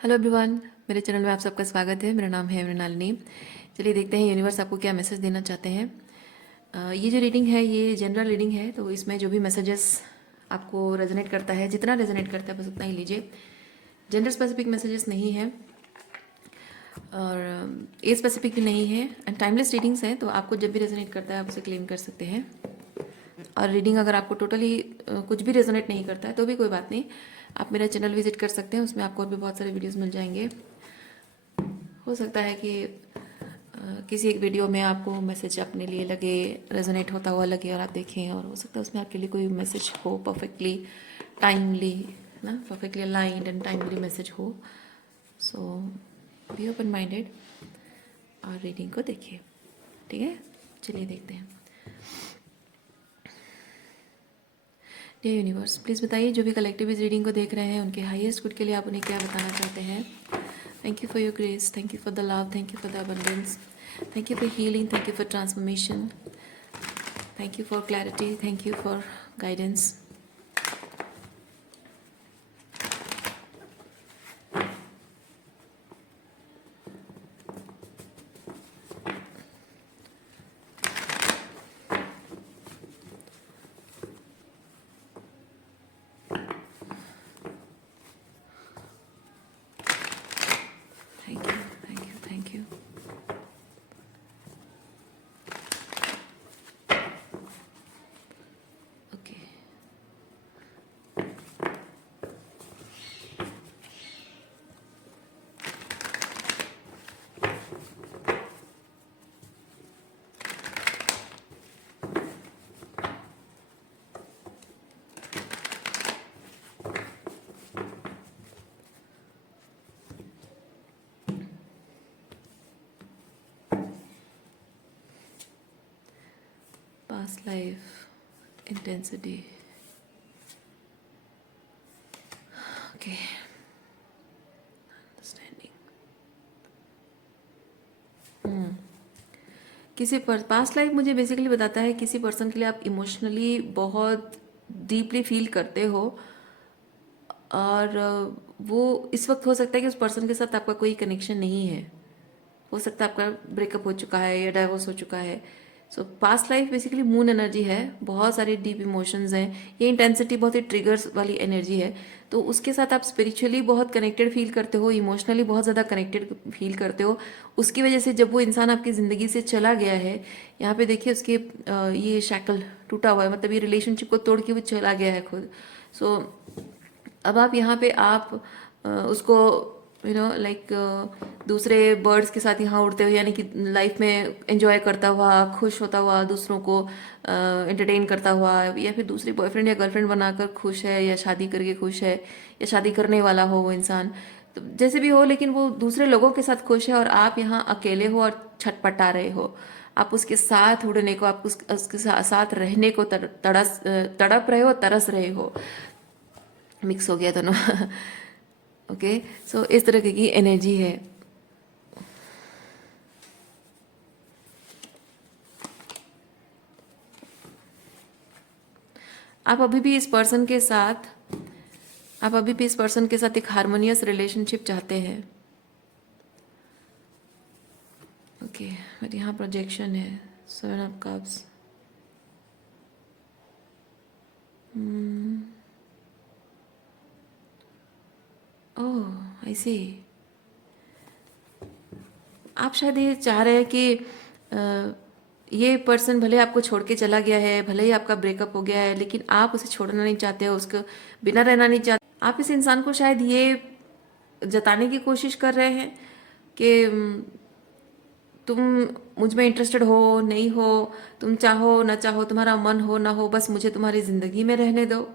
Hello everyone, मेरे channel में आप सबका स्वागत है। मेरा नाम है मृणालिनी। चलिए देखते हैं यूनिवर्स आपको क्या मैसेज देना चाहते हैं। ये जो रीडिंग है ये जनरल रीडिंग है, तो इसमें जो भी मैसेजेस आपको रेजोनेट करता है, जितना रेजोनेट करता है बस उतना ही लीजिए। जेंडर स्पेसिफिक मैसेजेस नहीं है और एज स्पेसिफिक भी नहीं है एंड टाइमलेस रीडिंग्स हैं, तो आपको जब भी रेजोनेट करता है आप उसे क्लेम कर सकते हैं। और रीडिंग अगर आपको टोटली कुछ भी रेजोनेट नहीं करता है तो भी कोई बात नहीं, आप मेरा चैनल विजिट कर सकते हैं। उसमें आपको और भी बहुत सारे वीडियोस मिल जाएंगे। हो सकता है कि किसी एक वीडियो में आपको मैसेज अपने लिए लगे, रेजोनेट होता हुआ लगे और आप देखें, और हो सकता है उसमें आपके लिए कोई मैसेज हो परफेक्टली टाइमली, ना, perfectly aligned and timely message हो। सो बी ओपन माइंडेड और रीडिंग को देखिए, ठीक है। चलिए देखते हैं। डियर यूनिवर्स, प्लीज़ बताइए जो भी कलेक्टिव इस रीडिंग को देख रहे हैं उनके हाईएस्ट गुड के लिए आप उन्हें क्या बताना चाहते हैं। Thank you for your grace, thank you for the love, thank you for the abundance, thank you for healing, thank you for transformation, thank you for clarity, thank you for guidance. Thank you, thank you, thank you. Okay, past life intensity. Okay, understanding. किसी पर past life मुझे basically बताता है किसी person के लिए आप emotionally बहुत डीपली फील करते हो, और वो इस वक्त हो सकता है कि उस पर्सन के साथ आपका कोई कनेक्शन नहीं है। हो सकता है आपका ब्रेकअप हो चुका है या डाइवोर्स हो चुका है। सो past life basically moon energy है, बहुत सारी डीप इमोशंस हैं, ये इंटेंसिटी बहुत ही ट्रिगर्स वाली एनर्जी है। तो उसके साथ आप स्पिरिचुअली बहुत कनेक्टेड फील करते हो, इमोशनली बहुत ज़्यादा कनेक्टेड फील करते हो। उसकी वजह से जब वो इंसान आपकी ज़िंदगी से चला गया है, यहाँ पे देखिए उसके ये शैकल टूटा हुआ है, मतलब ये रिलेशनशिप को तोड़ के वो चला गया है खुद। सो अब आप यहाँ पे आप उसको लाइक दूसरे बर्ड्स के साथ यहाँ उड़ते हुए, यानी कि लाइफ में एंजॉय करता हुआ, खुश होता हुआ, दूसरों को एंटरटेन करता हुआ, या फिर दूसरी बॉयफ्रेंड या गर्लफ्रेंड बनाकर खुश है, या शादी करके खुश है, या शादी करने वाला हो वो इंसान, तो जैसे भी हो, लेकिन वो दूसरे लोगों के साथ खुश है और आप यहाँ अकेले हो और छटपटा रहे हो। आप उसके साथ उड़ने को, आप उसके साथ रहने को तड़प रहे हो, तरस रहे हो। मिक्स हो गया दोनों। ओके, सो इस तरह की एनर्जी है। आप अभी भी इस पर्सन के साथ आप अभी भी इस पर्सन के साथ एक हार्मोनियस रिलेशनशिप चाहते हैं। ओके, बट यहाँ प्रोजेक्शन है, 7 ऑफ कप्स। ओह, आई सी। आप शायद ये चाह रहे हैं कि ये पर्सन भले आपको छोड़ के चला गया है, भले ही आपका ब्रेकअप हो गया है, लेकिन आप उसे छोड़ना नहीं चाहते हो, उसको बिना रहना नहीं चाहते। आप इस इंसान को शायद ये जताने की कोशिश कर रहे हैं कि तुम मुझ में इंटरेस्टेड हो नहीं हो, तुम चाहो ना चाहो, तुम्हारा मन हो ना हो, बस मुझे तुम्हारी ज़िंदगी में रहने दो।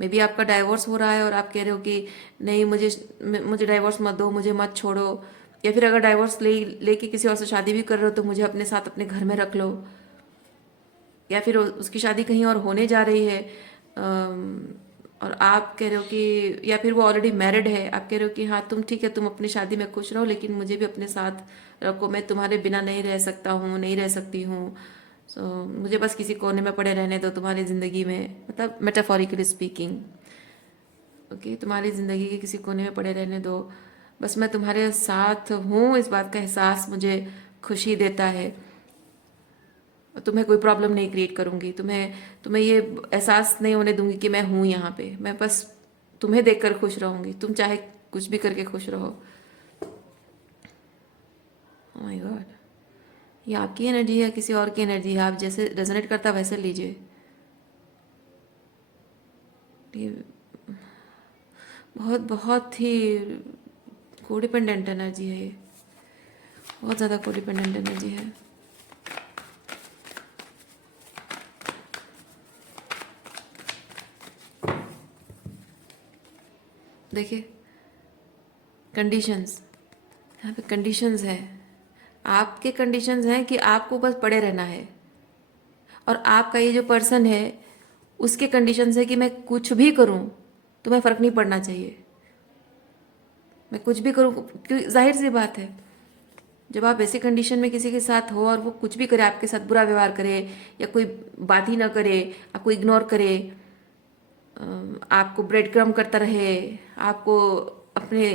मे बी आपका डाइवोर्स हो रहा है और आप कह रहे हो कि नहीं, मुझे डाइवोर्स मत दो, मुझे मत छोड़ो। या फिर अगर डाइवोर्स लेके किसी और से शादी भी कर रहे हो तो मुझे अपने साथ अपने घर में रख लो। या फिर उसकी शादी कहीं और होने जा रही है, और आप कह रहे हो कि, या फिर वो ऑलरेडी मैरिड है, आप कह रहे हो कि हाँ तुम ठीक है, तुम अपनी शादी में खुश रहो, लेकिन मुझे भी अपने साथ रखो, मैं तुम्हारे बिना नहीं रह सकता हूँ, नहीं रह सकती हूँ। सो मुझे बस किसी कोने में पड़े रहने दो तुम्हारी ज़िंदगी में, मतलब मेटाफोरिकली स्पीकिंग। ओके, तुम्हारी ज़िंदगी के किसी कोने में पड़े रहने दो, बस मैं तुम्हारे साथ हूँ, इस बात का एहसास मुझे खुशी देता है। तुम्हें कोई प्रॉब्लम नहीं क्रिएट करूँगी, तुम्हें तुम्हें ये एहसास नहीं होने दूंगी कि मैं हूँ यहाँ पे। मैं बस तुम्हें देखकर खुश रहूँगी, तुम चाहे कुछ भी करके खुश रहो। ओह माय गॉड, ये आपकी एनर्जी है किसी और की एनर्जी है, आप जैसे रेजोनेट करता है वैसे लीजिए। ये बहुत बहुत ही कोडिपेंडेंट एनर्जी है, ये बहुत ज़्यादा कोडिपेंडेंट एनर्जी है। देखिए कंडीशंस, यहाँ पे कंडीशंस है, आपके कंडीशंस हैं कि आपको बस पड़े रहना है। और आपका ये जो पर्सन है उसके कंडीशंस है कि मैं कुछ भी करूँ तुम्हें फ़र्क नहीं पड़ना चाहिए। मैं कुछ भी करूँ, क्योंकि जाहिर सी बात है जब आप ऐसी कंडीशन में किसी के साथ हो और वो कुछ भी करे, आपके साथ बुरा व्यवहार करे या कोई बात ही ना करे, आपको इग्नोर करे, आपको ब्रेड क्रम करता रहे, आपको अपने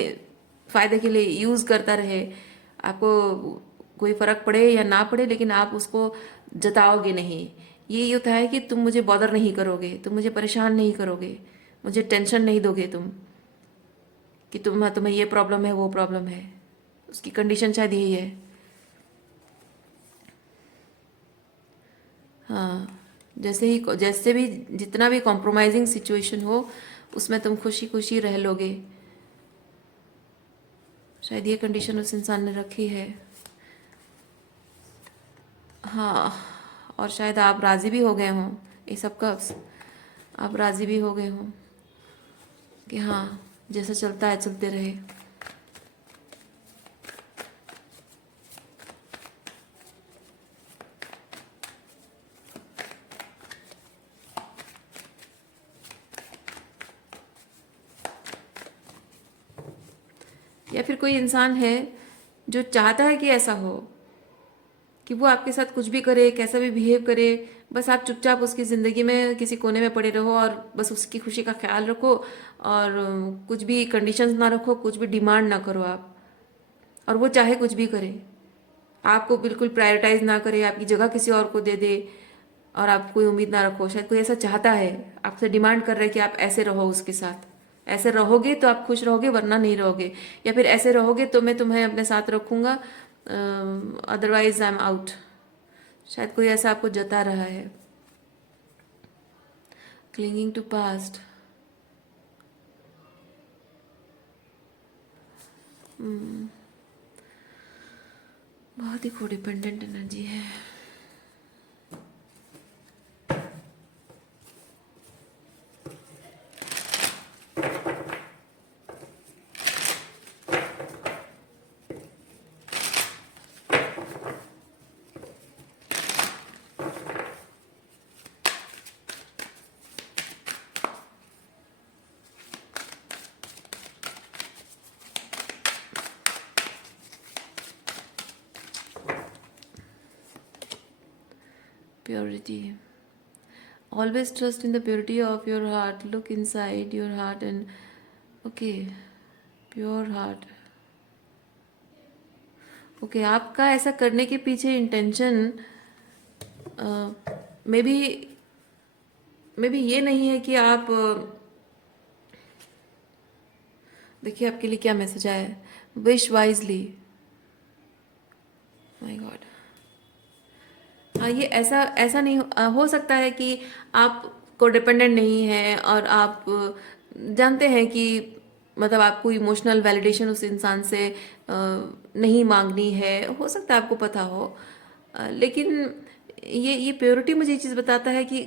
फ़ायदे के लिए यूज़ करता रहे, आपको कोई फ़र्क पड़े या ना पड़े लेकिन आप उसको जताओगे नहीं। ये होता है कि तुम मुझे बॉदर नहीं करोगे, तुम मुझे परेशान नहीं करोगे, मुझे टेंशन नहीं दोगे तुम, कि तुम्हें ये प्रॉब्लम है वो प्रॉब्लम है। उसकी कंडीशन शायद यही है। हाँ, जैसे भी जितना भी कॉम्प्रोमाइजिंग सिचुएशन हो उसमें तुम खुशी खुशी रह लोगे, शायद ये कंडीशन उस इंसान ने रखी है। हाँ, और शायद आप राज़ी भी हो गए हों, ये सब कब्स आप राज़ी भी हो गए हों कि हाँ जैसा चलता है चलते रहे। या फिर कोई इंसान है जो चाहता है कि ऐसा हो, कि वो आपके साथ कुछ भी करे, कैसा भी बिहेव करे, बस आप चुपचाप उसकी ज़िंदगी में किसी कोने में पड़े रहो और बस उसकी खुशी का ख्याल रखो और कुछ भी कंडीशंस ना रखो, कुछ भी डिमांड ना करो आप। और वो चाहे कुछ भी करे, आपको बिल्कुल प्रायोरिटाइज ना करे, आपकी जगह किसी और को दे दे और आप कोई उम्मीद ना रखो। शायद कोई ऐसा चाहता है, आपसे डिमांड कर रहा है कि आप ऐसे रहो उसके साथ, ऐसे रहोगे तो आप खुश रहोगे वरना नहीं रहोगे, या फिर ऐसे रहोगे तो मैं तुम्हें अपने साथ रखूँगा, अदरवाइज आई एम आउट। शायद कोई ऐसा आपको जता रहा है। क्लिंगिंग टू पास्ट, बहुत ही कोडिपेंडेंट एनर्जी है। Purity. Always trust in the purity of your heart. Look inside your heart and okay, pure heart. Okay, आपका ऐसा करने के पीछे इंटेंशन मे बी ये नहीं है कि आप देखिए आपके लिए क्या मैसेज आया है। Wish wisely, my God. हाँ, ये ऐसा ऐसा नहीं हो सकता है कि आप को डिपेंडेंट नहीं है और आप जानते हैं कि मतलब आपको इमोशनल वैलिडेशन उस इंसान से नहीं मांगनी है, हो सकता है आपको पता हो, लेकिन ये प्योरिटी मुझे ये चीज़ बताता है कि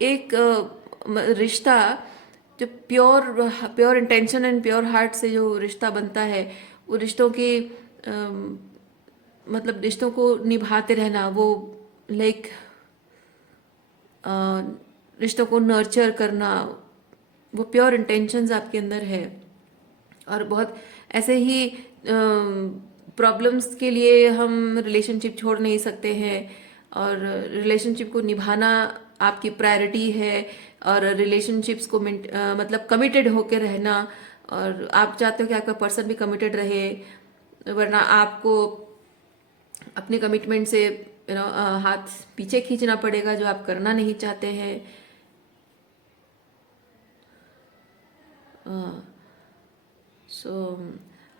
एक रिश्ता जो pure pure intention and pure heart से जो रिश्ता बनता है, वो रिश्तों की मतलब रिश्तों को निभाते रहना, वो लाइक रिश्तों को नर्चर करना, वो प्योर इंटेंशंस आपके अंदर है। और बहुत ऐसे ही प्रॉब्लम्स के लिए हम रिलेशनशिप छोड़ नहीं सकते हैं और रिलेशनशिप को निभाना आपकी प्रायोरिटी है और रिलेशनशिप्स को मतलब कमिटेड होके रहना, और आप चाहते हो कि आपका पर्सन भी कमिटेड रहे, वरना आपको अपने कमिटमेंट से हाथ पीछे खींचना पड़ेगा जो आप करना नहीं चाहते हैं। सो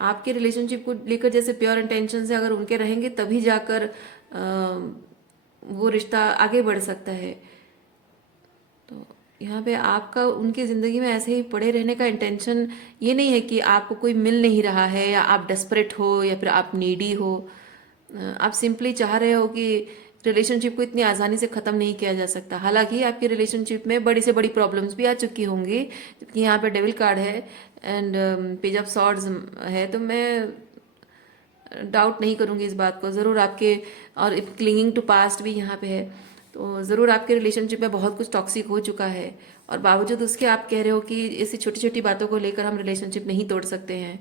आपके रिलेशनशिप को लेकर जैसे प्योर इंटेंशन से अगर उनके रहेंगे तभी जाकर वो रिश्ता आगे बढ़ सकता है। तो यहाँ पे आपका उनकी ज़िंदगी में ऐसे ही पड़े रहने का इंटेंशन ये नहीं है कि आपको कोई मिल नहीं रहा है, या आप डेस्परेट हो, या फिर आप नीडी हो। आप सिंपली चाह रहे हो कि रिलेशनशिप को इतनी आसानी से ख़त्म नहीं किया जा सकता। हालांकि आपकी रिलेशनशिप में बड़ी से बड़ी प्रॉब्लम्स भी आ चुकी होंगी, जबकि यहाँ पे डेविल कार्ड है एंड पेज ऑफ सॉर्ड्स है, तो मैं डाउट नहीं करूँगी इस बात को। ज़रूर आपके, और क्लिंगिंग टू पास्ट भी यहाँ पे है, तो ज़रूर आपके रिलेशनशिप में बहुत कुछ टॉक्सिक हो चुका है, और बावजूद उसके आप कह रहे हो कि ऐसी छोटी छोटी बातों को लेकर हम रिलेशनशिप नहीं तोड़ सकते हैं।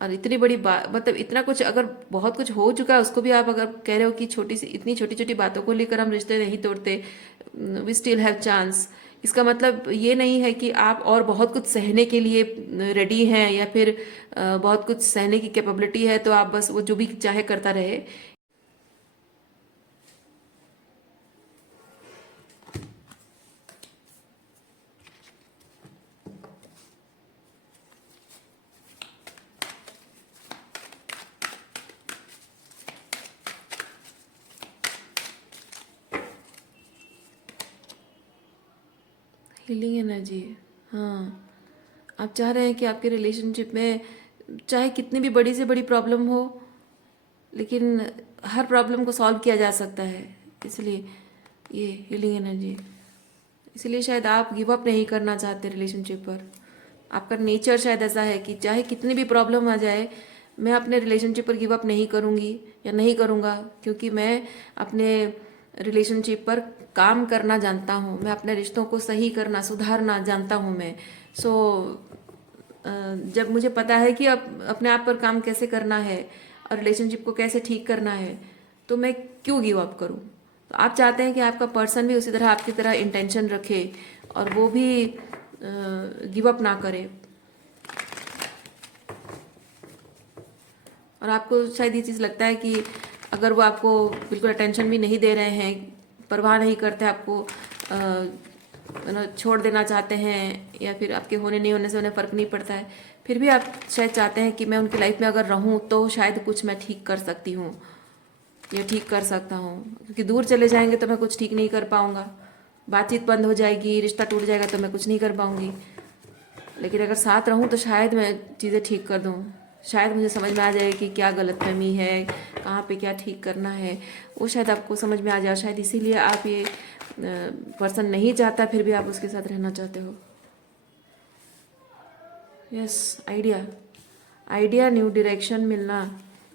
और इतनी बड़ी बात, मतलब इतना कुछ अगर बहुत कुछ हो चुका है उसको भी आप अगर कह रहे हो कि छोटी सी, इतनी छोटी छोटी बातों को लेकर हम रिश्ते नहीं तोड़ते, वी स्टिल हैव चांस, इसका मतलब ये नहीं है कि आप और बहुत कुछ सहने के लिए रेडी हैं, या फिर बहुत कुछ सहने की कैपेबिलिटी है तो आप बस वो जो भी चाहे करता रहे। हीलिंग एनर्जी, हाँ। आप चाह रहे हैं कि आपके रिलेशनशिप में चाहे कितनी भी बड़ी से बड़ी प्रॉब्लम हो, लेकिन हर प्रॉब्लम को सॉल्व किया जा सकता है, इसलिए ये हीलिंग एनर्जी। इसलिए शायद आप गिव अप नहीं करना चाहते रिलेशनशिप पर। आपका नेचर शायद ऐसा है कि चाहे कितनी भी प्रॉब्लम आ जाए, मैं अपने रिलेशनशिप पर गिव अप नहीं करूँगी या नहीं करूँगा, क्योंकि मैं अपने रिलेशनशिप पर काम करना जानता हूँ, मैं अपने रिश्तों को सही करना, सुधारना जानता हूँ मैं। सो जब मुझे पता है कि अपने आप पर काम कैसे करना है और रिलेशनशिप को कैसे ठीक करना है, तो मैं क्यों गिव अप करूँ। तो आप चाहते हैं कि आपका पर्सन भी उसी तरह आपकी तरह इंटेंशन रखे, और वो भी गिव अप ना करे। और आपको शायद ये चीज़ लगता है कि अगर वो आपको बिल्कुल अटेंशन भी नहीं दे रहे हैं, परवाह नहीं करते, आपको छोड़ देना चाहते हैं, या फिर आपके होने नहीं होने से उन्हें फ़र्क नहीं पड़ता है, फिर भी आप शायद चाहते हैं कि मैं उनकी लाइफ में अगर रहूं तो शायद कुछ मैं ठीक कर सकती हूँ, या ठीक कर सकता हूँ, क्योंकि दूर चले जाएंगे तो मैं कुछ ठीक नहीं कर पाऊँगा, बातचीत बंद हो जाएगी, रिश्ता टूट जाएगा तो मैं कुछ नहीं कर पाऊँगी। लेकिन अगर साथ रहूं तो शायद मैं चीज़ें ठीक कर दूं, शायद मुझे समझ में आ जाए कि क्या गलतफहमी है, कहाँ पे क्या ठीक करना है, वो शायद आपको समझ में आ जाए। शायद इसीलिए आप ये पर्सन नहीं चाहता, फिर भी आप उसके साथ रहना चाहते हो। Yes, idea, idea, new direction मिलना,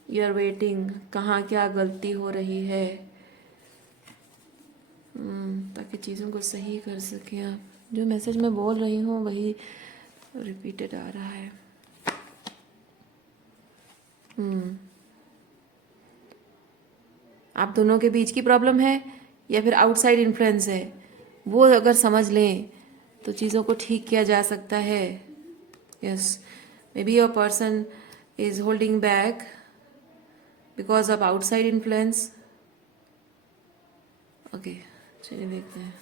यू आर वेटिंग, कहाँ क्या गलती हो रही है, ताकि चीज़ों को सही कर सकें आप। जो मैसेज मैं बोल रही हूँ वही रिपीटेड आ रहा है। आप दोनों के बीच की प्रॉब्लम है या फिर आउटसाइड इन्फ्लुएंस है, वो अगर समझ लें तो चीज़ों को ठीक किया जा सकता है। Yes, may be your person is holding back because of outside influence. Okay, चलिए देखते हैं।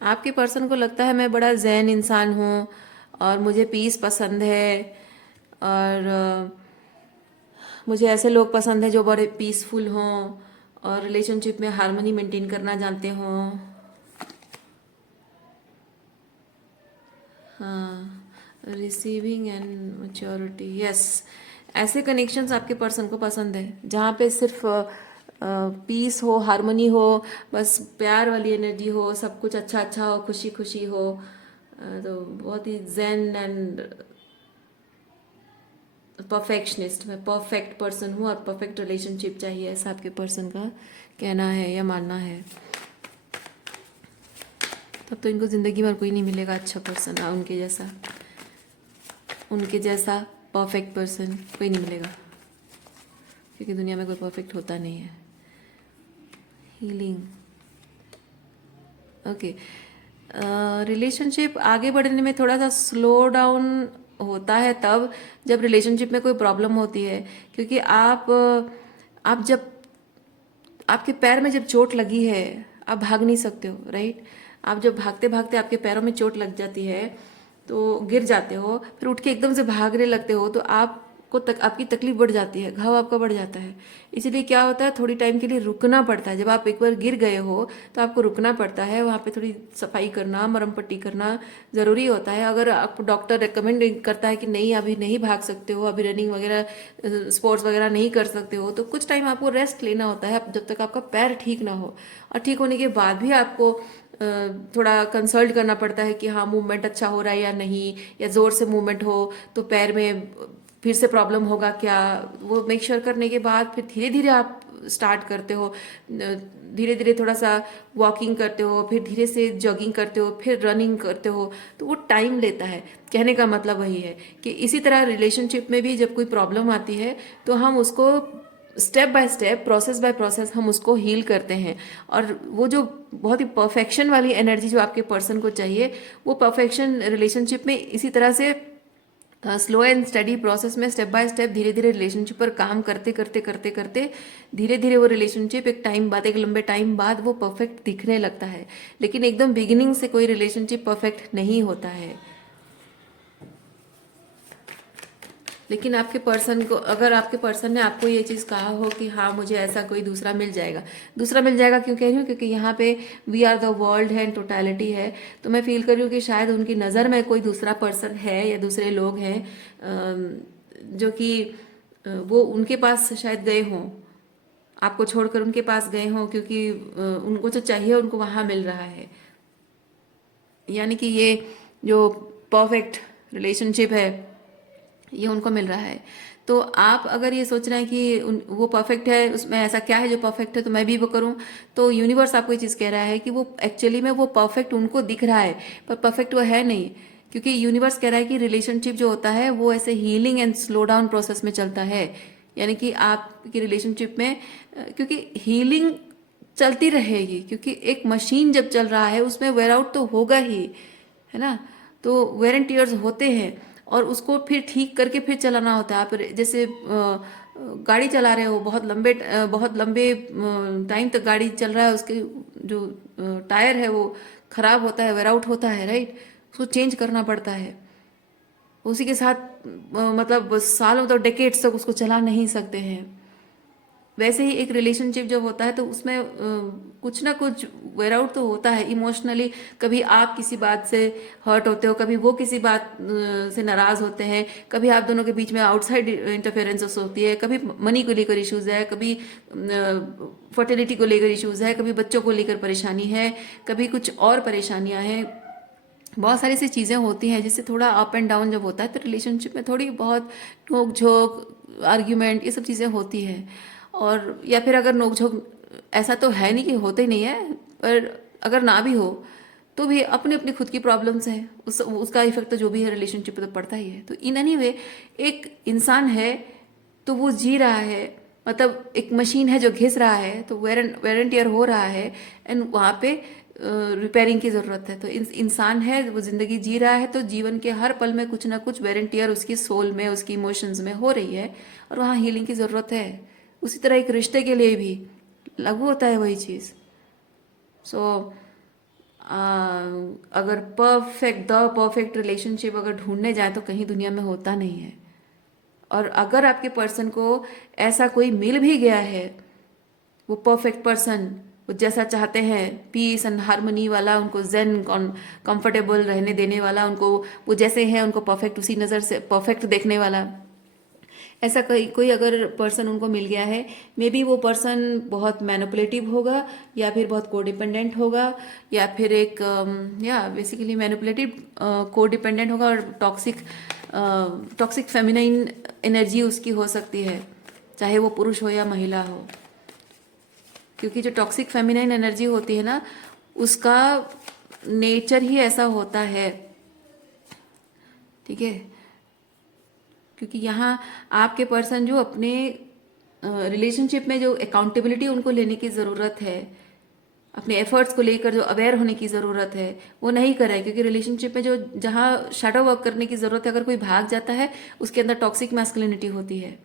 आपके पर्सन को लगता है मैं बड़ा ज़ेन इंसान हूँ और मुझे पीस पसंद है, और मुझे ऐसे लोग पसंद हैं जो बड़े पीसफुल हों और रिलेशनशिप में हार्मनी मेंटेन करना जानते हों। हाँ, रिसीविंग एंड मैच्योरिटी, यस, ऐसे कनेक्शंस आपके पर्सन को पसंद है जहाँ पे सिर्फ पीस हो, हार्मनी हो, बस प्यार वाली एनर्जी हो, सब कुछ अच्छा अच्छा हो, खुशी खुशी हो। तो बहुत ही जेन एंड परफेक्शनिस्ट, मैं परफेक्ट पर्सन हूँ और परफेक्ट रिलेशनशिप चाहिए, ऐसा आपके पर्सन का कहना है या मानना है। तब तो इनको ज़िंदगी में और कोई नहीं मिलेगा अच्छा पर्सन, उनके जैसा परफेक्ट पर्सन कोई नहीं मिलेगा, क्योंकि दुनिया में कोई परफेक्ट होता नहीं है। Healing, okay. रिलेशनशिप आगे बढ़ने में थोड़ा सा स्लो डाउन होता है तब जब रिलेशनशिप में कोई प्रॉब्लम होती है, क्योंकि आप जब आपके पैर में जब चोट लगी है, आप भाग नहीं सकते हो, राइट। आप जब भागते भागते आपके पैरों में चोट लग जाती है तो गिर जाते हो, फिर उठ के एकदम से भागने लगते हो तो आपकी तकलीफ बढ़ जाती है, घाव आपका बढ़ जाता है। इसीलिए क्या होता है, थोड़ी टाइम के लिए रुकना पड़ता है। जब आप एक बार गिर गए हो तो आपको रुकना पड़ता है, वहाँ पे थोड़ी सफाई करना, मरहम पट्टी करना ज़रूरी होता है। अगर आप डॉक्टर रिकमेंड करता है कि नहीं अभी नहीं भाग सकते हो, अभी रनिंग वगैरह स्पोर्ट्स वगैरह नहीं कर सकते हो, तो कुछ टाइम आपको रेस्ट लेना होता है जब तक आपका पैर ठीक ना हो। और ठीक होने के बाद भी आपको थोड़ा कंसल्ट करना पड़ता है कि हाँ मूवमेंट अच्छा हो रहा है या नहीं, या ज़ोर से मूवमेंट हो तो पैर में फिर से प्रॉब्लम होगा क्या, वो मेक श्योर करने के बाद फिर धीरे धीरे आप स्टार्ट करते हो। धीरे धीरे थोड़ा सा वॉकिंग करते हो, फिर धीरे से जॉगिंग करते हो, फिर रनिंग करते हो, तो वो टाइम लेता है। कहने का मतलब वही है कि इसी तरह रिलेशनशिप में भी जब कोई प्रॉब्लम आती है तो हम उसको step by step, process by process हम उसको हील करते हैं। और वो जो बहुत ही परफेक्शन वाली एनर्जी जो आपके पर्सन को चाहिए, वो परफेक्शन रिलेशनशिप में इसी तरह से स्लो एंड स्टडी प्रोसेस में स्टेप बाय स्टेप धीरे धीरे रिलेशनशिप पर काम करते करते करते करते धीरे धीरे वो रिलेशनशिप एक टाइम बाद, एक लंबे टाइम बाद वो परफेक्ट दिखने लगता है। लेकिन एकदम बिगिनिंग से कोई रिलेशनशिप परफेक्ट नहीं होता है। लेकिन आपके पर्सन को, अगर आपके पर्सन ने आपको ये चीज़ कहा हो कि हाँ मुझे ऐसा कोई दूसरा मिल जाएगा, दूसरा मिल जाएगा क्यों कह रही हूँ, क्योंकि यहाँ पे वी आर द वर्ल्ड है, टोटलिटी है, तो मैं फील कर रही हूँ कि शायद उनकी नज़र में कोई दूसरा पर्सन है या दूसरे लोग हैं जो कि वो उनके पास शायद गए हों, आपको छोड़कर उनके पास गए हों, क्योंकि उनको जो चाहिए उनको वहाँ मिल रहा है। यानी कि ये जो परफेक्ट रिलेशनशिप है ये उनको मिल रहा है। तो आप अगर ये सोच रहे हैं कि वो परफेक्ट है, उसमें ऐसा क्या है जो परफेक्ट है तो मैं भी वो करूं, तो यूनिवर्स आपको ये चीज़ कह रहा है कि वो एक्चुअली में वो परफेक्ट उनको दिख रहा है, पर परफेक्ट वो है नहीं। क्योंकि यूनिवर्स कह रहा है कि रिलेशनशिप जो होता है वो ऐसे healing and slow down process में चलता है। यानी कि आपकी रिलेशनशिप में क्योंकि हीलिंग चलती रहेगी, क्योंकि एक मशीन जब चल रहा है उसमें वेयर आउट तो होगा ही, है ना। तो वेयर एंड टीयर्स होते हैं और उसको फिर ठीक करके फिर चलाना होता है। आप जैसे गाड़ी चला रहे हो, बहुत लंबे टाइम तक गाड़ी चल रहा है, उसके जो टायर है वो खराब होता है, वेयर आउट होता है, राइट। उसको चेंज करना पड़ता है। उसी के साथ मतलब सालों तक, डेकेड्स तक उसको चला नहीं सकते हैं। वैसे ही एक रिलेशनशिप जब होता है तो उसमें कुछ ना कुछ वेयर आउट तो होता है इमोशनली। कभी आप किसी बात से हर्ट होते हो, कभी वो किसी बात से नाराज होते हैं, कभी आप दोनों के बीच में आउटसाइड इंटरफेरेंसेस होती है, कभी मनी को लेकर इश्यूज है, कभी फर्टिलिटी को लेकर इश्यूज है, कभी बच्चों को लेकर परेशानी है, कभी कुछ और परेशानियां हैं। बहुत सारी सी चीज़ें होती हैं जिससे थोड़ा अप एंड डाउन जब होता है तो रिलेशनशिप में थोड़ी बहुत नोक झोंक, आर्ग्यूमेंट, ये सब चीज़ें होती हैं। और या फिर अगर नोक झोंक, ऐसा तो है नहीं कि होते ही नहीं है, पर अगर ना भी हो तो भी अपनी अपनी खुद की प्रॉब्लम्स है, उसका इफेक्ट तो जो भी है रिलेशनशिप पे तो पड़ता ही है। तो इन एनी वे एक इंसान है तो वो जी रहा है, मतलब एक मशीन है जो घिस रहा है, तो वेर एंड टियर हो रहा है, एंड वहाँ पे रिपेयरिंग की ज़रूरत है। तो इंसान है, वो ज़िंदगी जी रहा है, तो जीवन के हर पल में कुछ ना कुछ वेर एंड टियर उसकी सोल में, उसकी इमोशंस में हो रही है, और वहाँ हीलिंग की ज़रूरत है। उसी तरह एक रिश्ते के लिए भी लागू होता है वही चीज़। सो अगर द परफेक्ट रिलेशनशिप अगर ढूंढने जाए तो कहीं दुनिया में होता नहीं है। और अगर आपके पर्सन को ऐसा कोई मिल भी गया है, वो परफेक्ट पर्सन, वो जैसा चाहते हैं, पीस एंड हारमोनी वाला, उनको जेन कंफर्टेबल रहने देने वाला, उनको वो जैसे हैं उनको परफेक्ट उसी नज़र से परफेक्ट देखने वाला, ऐसा कोई अगर पर्सन उनको मिल गया है, मे बी वो पर्सन बहुत मैनिपुलेटिव होगा, या फिर बहुत कोडिपेंडेंट होगा, या फिर एक या बेसिकली मैनिपुलेटिव कोडिपेंडेंट होगा, और टॉक्सिक फेमिनाइन एनर्जी उसकी हो सकती है, चाहे वो पुरुष हो या महिला हो। क्योंकि जो टॉक्सिक फेमिनाइन एनर्जी होती है ना, उसका नेचर ही ऐसा होता है, ठीक है। क्योंकि यहाँ आपके पर्सन जो अपने रिलेशनशिप में जो अकाउंटेबिलिटी उनको लेने की ज़रूरत है, अपने एफर्ट्स को लेकर जो अवेयर होने की ज़रूरत है, वो नहीं कर रहा है। क्योंकि रिलेशनशिप में जो जहाँ शैडो वर्क करने की ज़रूरत है, अगर कोई भाग जाता है, उसके अंदर टॉक्सिक मैस्कुलिनिटी होती है।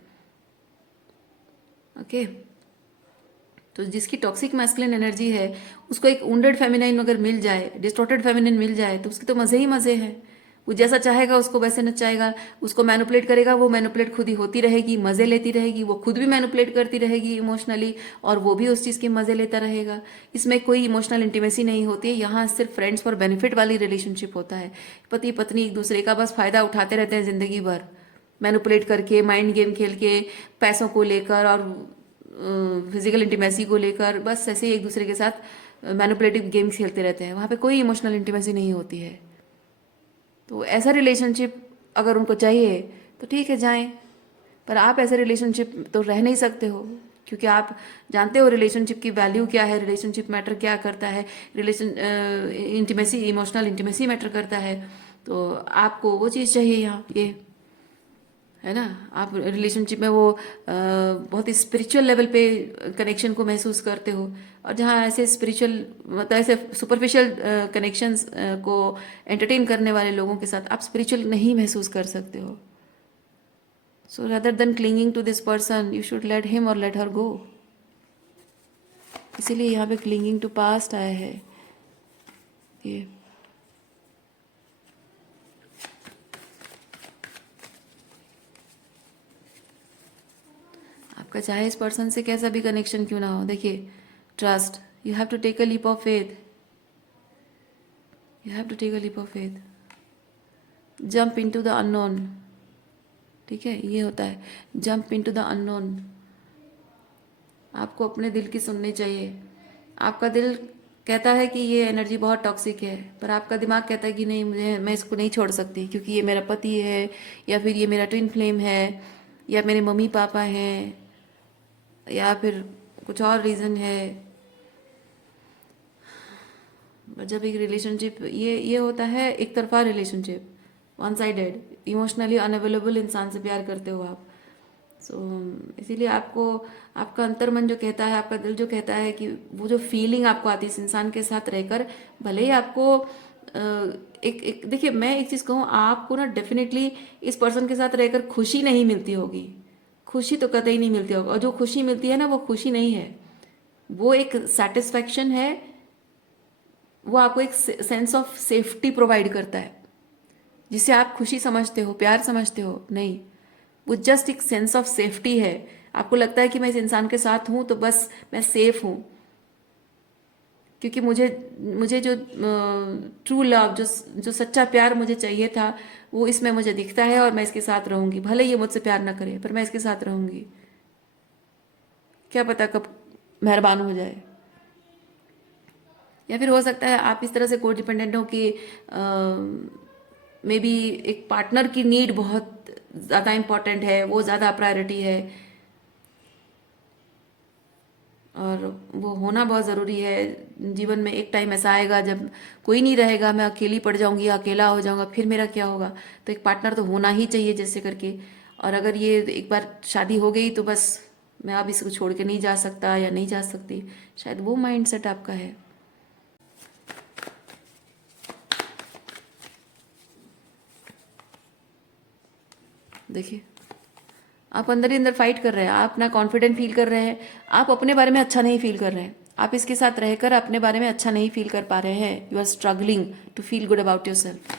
ओके, तो जिसकी टॉक्सिक मैस्कुलिन एनर्जी है, उसको एक वुंडेड फेमिनाइन अगर मिल जाए, डिस्टॉर्टेड फेमिनाइन मिल जाए, तो उसके तो मज़े ही मज़े हैं। वो जैसा चाहेगा उसको वैसे नचाएगा, उसको मैनिपुलेट करेगा, वो मैनिपुलेट खुद ही होती रहेगी, मज़े लेती रहेगी, वो खुद भी मैनिपुलेट करती रहेगी इमोशनली, और वो भी उस चीज़ के मज़े लेता रहेगा। इसमें कोई इमोशनल इंटीमेसी नहीं होती है, यहाँ सिर्फ फ्रेंड्स फॉर बेनिफिट वाली रिलेशनशिप होता है। पति पत्नी एक दूसरे का बस फ़ायदा उठाते रहते हैं ज़िंदगी भर, मैनिपुलेट करके, माइंड गेम खेल के, पैसों को लेकर और फिजिकल इंटीमेसी को लेकर, बस ऐसे ही एक दूसरे के साथ मैनिपुलेटिव गेम्स खेलते रहते हैं। वहाँ पे कोई इमोशनल इंटीमेसी नहीं होती है। तो ऐसा रिलेशनशिप अगर उनको चाहिए तो ठीक है, जाएं, पर आप ऐसे रिलेशनशिप तो रह नहीं सकते हो, क्योंकि आप जानते हो रिलेशनशिप की वैल्यू क्या है, रिलेशनशिप मैटर क्या करता है, इंटीमेसी, इमोशनल इंटीमेसी मैटर करता है। तो आपको वो चीज़ चाहिए यहाँ, ये है ना। आप रिलेशनशिप में वो बहुत ही स्पिरिचुअल लेवल पे कनेक्शन को महसूस करते हो, और जहाँ ऐसे स्पिरिचुअल मतलब ऐसे सुपरफिशियल कनेक्शंस को एंटरटेन करने वाले लोगों के साथ आप स्पिरिचुअल नहीं महसूस कर सकते हो। So rather than clinging to this person, you should let him और लेट हर गो। इसीलिए यहाँ पे क्लिंगिंग टू पास्ट आया है ये। आपका चाहे इस पर्सन से कैसा भी कनेक्शन क्यों ना हो, देखिए, trust, you have to take a leap of faith, you have to take a leap of faith, jump into the unknown. ठीक है, ये होता है जंप इनटू द अननोन। आपको अपने दिल की सुननी चाहिए। आपका दिल कहता है कि ये एनर्जी बहुत टॉक्सिक है, पर आपका दिमाग कहता है कि नहीं, मैं इसको नहीं छोड़ सकती, क्योंकि ये मेरा पति है, या फिर ये मेरा ट्विन फ्लेम है, या मेरे मम्मी पापा हैं, या फिर कुछ और रीज़न है। जब एक रिलेशनशिप ये होता है एक तरफा relationship, one sided, emotionally unavailable इंसान से प्यार करते हो आप। इसीलिए आपको आपका अंतर्मन जो कहता है, आपका दिल जो कहता है कि वो जो फीलिंग आपको आती है इस इंसान के साथ रहकर, भले ही आपको एक देखिए, मैं एक चीज़ कहूँ, आपको ना डेफिनेटली इस पर्सन के साथ रहकर खुशी नहीं मिलती होगी, खुशी तो कतई नहीं मिलती होगी, और जो खुशी मिलती है ना, वो खुशी नहीं है, वो एक सेटिस्फैक्शन है। वो आपको एक सेंस ऑफ सेफ्टी प्रोवाइड करता है, जिसे आप खुशी समझते हो, प्यार समझते हो, नहीं, वो जस्ट एक सेंस ऑफ सेफ्टी है। आपको लगता है कि मैं इस इंसान के साथ हूं तो बस मैं सेफ हूं, क्योंकि मुझे जो ट्रू लव, जो सच्चा प्यार मुझे चाहिए था, वो इसमें मुझे दिखता है, और मैं इसके साथ रहूंगी, भले ये मुझसे प्यार ना करे, पर मैं इसके साथ रहूंगी। क्या पता कब मेहरबान हो जाए। या फिर हो सकता है आप इस तरह से को डिपेंडेंट हो कि मे बी एक पार्टनर की नीड बहुत ज़्यादा इम्पॉर्टेंट है, वो ज़्यादा प्रायोरिटी है, और वो होना बहुत ज़रूरी है। जीवन में एक टाइम ऐसा आएगा जब कोई नहीं रहेगा, मैं अकेली पड़ जाऊंगी, अकेला हो जाऊंगा, फिर मेरा क्या होगा। तो एक पार्टनर तो होना ही चाहिए जैसे करके। और अगर ये एक बार शादी हो गई तो बस मैं अब इसको छोड़ के नहीं जा सकता या नहीं जा सकती, शायद वो माइंडसेट आपका है। देखिए, आप अंदर ही अंदर फाइट कर रहे हैं, आप ना कॉन्फिडेंट फील कर रहे हैं, आप अपने बारे में अच्छा नहीं फील कर रहे हैं, आप इसके साथ रहकर अपने बारे में अच्छा नहीं फील कर पा रहे हैं। You are struggling to feel good about yourself.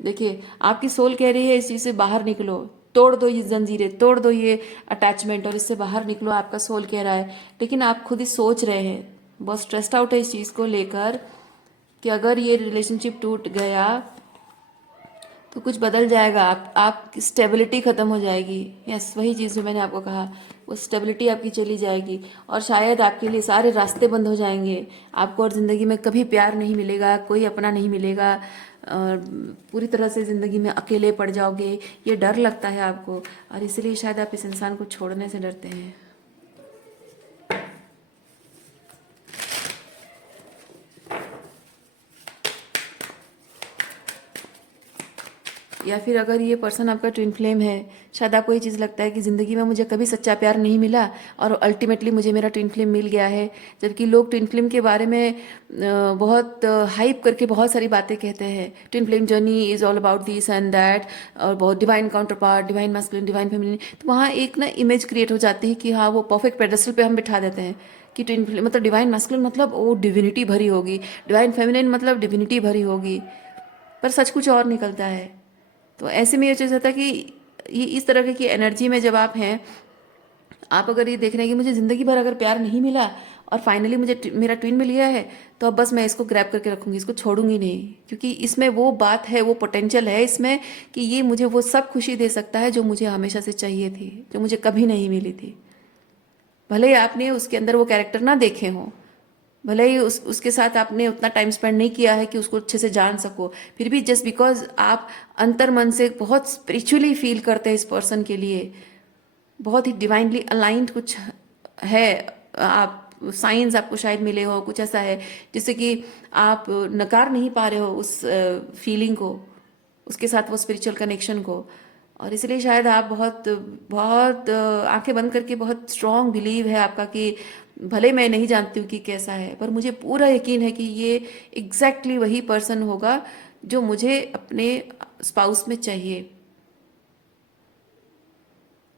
देखिए, आपकी सोल कह रही है इस चीज़ से बाहर निकलो, तोड़ दो ये जंजीरें, तोड़ दो ये अटैचमेंट, और इससे बाहर निकलो, आपका सोल कह रहा है। लेकिन आप खुद ही सोच रहे हैं, बहुत स्ट्रेस्ड आउट है इस चीज़ को लेकर, कि अगर ये रिलेशनशिप टूट गया तो कुछ बदल जाएगा, आप स्टेबिलिटी ख़त्म हो जाएगी। यस, वही चीज़ जो मैंने आपको कहा, वो स्टेबिलिटी आपकी चली जाएगी और शायद आपके लिए सारे रास्ते बंद हो जाएंगे। आपको और ज़िंदगी में कभी प्यार नहीं मिलेगा, कोई अपना नहीं मिलेगा और पूरी तरह से ज़िंदगी में अकेले पड़ जाओगे, ये डर लगता है आपको और इसलिए शायद आप इस इंसान को छोड़ने से डरते हैं। या फिर अगर ये पर्सन आपका ट्विन फ्लेम है, शायद आपको ये चीज़ लगता है कि ज़िंदगी में मुझे कभी सच्चा प्यार नहीं मिला और अल्टीमेटली मुझे मेरा ट्विन फ्लेम मिल गया है। जबकि लोग ट्विन फ्लेम के बारे में बहुत हाइप करके बहुत सारी बातें कहते हैं, twin flame journey is all about this and that, और बहुत divine counter part, divine masculine, divine feminine. तो वहाँ एक ना इमेज क्रिएट हो जाती है कि हाँ, वो परफेक्ट पेडेस्टल पे हम बिठा देते हैं कि ट्विन फ्लेम मतलब डिवाइन मैस्कुलिन मतलब वो डिविनिटी भरी होगी, डिवाइन फेमिनिन मतलब डिविनिटी भरी होगी, पर सच कुछ और निकलता है। तो ऐसे में ये चीज़ होता है कि ये इस तरह की एनर्जी में जब आप हैं, आप अगर ये देख रहे हैं कि मुझे ज़िंदगी भर अगर प्यार नहीं मिला और फाइनली मुझे मेरा ट्विन मिल गया है, तो अब बस मैं इसको ग्रैब करके रखूँगी, इसको छोड़ूंगी नहीं, क्योंकि इसमें वो बात है, वो पोटेंशियल है इसमें कि ये मुझे वो सब खुशी दे सकता है जो मुझे हमेशा से चाहिए थी, जो मुझे कभी नहीं मिली थी। भले ही आपने उसके अंदर वो कैरेक्टर ना देखे हों, भले ही उसके साथ आपने उतना टाइम स्पेंड नहीं किया है कि उसको अच्छे से जान सको, फिर भी जस्ट बिकॉज आप अंतर मन से बहुत स्पिरिचुअली फील करते हैं इस पर्सन के लिए, बहुत ही डिवाइनली अलाइंड कुछ है, आप साइंस आपको शायद मिले हो, कुछ ऐसा है जिससे कि आप नकार नहीं पा रहे हो उस फीलिंग को, उसके साथ वो स्पिरिचुअल कनेक्शन को। और इसलिए शायद आप बहुत बहुत आंखें बंद करके बहुत स्ट्रॉन्ग बिलीव है आपका कि भले मैं नहीं जानती हूँ कि कैसा है, पर मुझे पूरा यकीन है कि ये एग्जैक्टली वही पर्सन होगा जो मुझे अपने स्पाउस में चाहिए।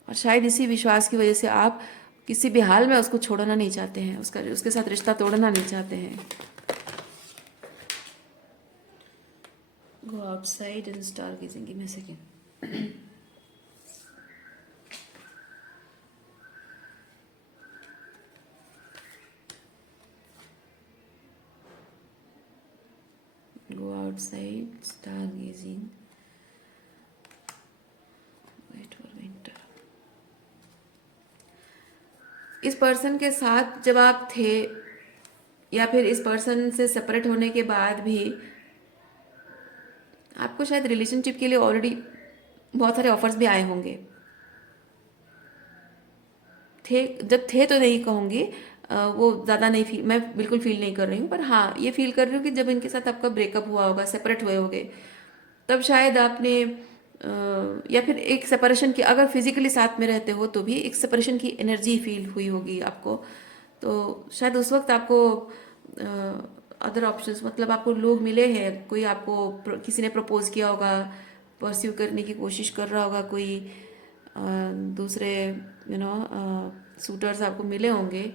और शायद इसी विश्वास की वजह से आप किसी भी हाल में उसको छोड़ना नहीं चाहते हैं, उसके साथ रिश्ता तोड़ना नहीं चाहते हैं। Go outside and stargazing, give me a second. Go outside, stargazing, wait for winter। इस पर्सन के साथ जब आप थे या फिर इस पर्सन से सेपरेट होने के बाद भी आपको शायद रिलेशनशिप के लिए ऑलरेडी बहुत सारे ऑफर्स भी आए होंगे। थे, जब थे तो नहीं कहूँगी, वो ज़्यादा नहीं फील, मैं बिल्कुल फील नहीं कर रही हूँ, पर हाँ ये फील कर रही हूँ कि जब इनके साथ आपका ब्रेकअप हुआ होगा, सेपरेट हुए होगे, तब शायद आपने या फिर एक सेपरेशन की, अगर फिजिकली साथ में रहते हो तो भी एक सेपरेशन की एनर्जी फील हुई होगी आपको। तो शायद उस वक्त आपको अदर ऑप्शंस, मतलब आपको लोग मिले हैं, कोई आपको किसी ने प्रपोज किया होगा, परस्यू करने की कोशिश कर रहा होगा कोई, दूसरे सूटर्स आपको मिले होंगे,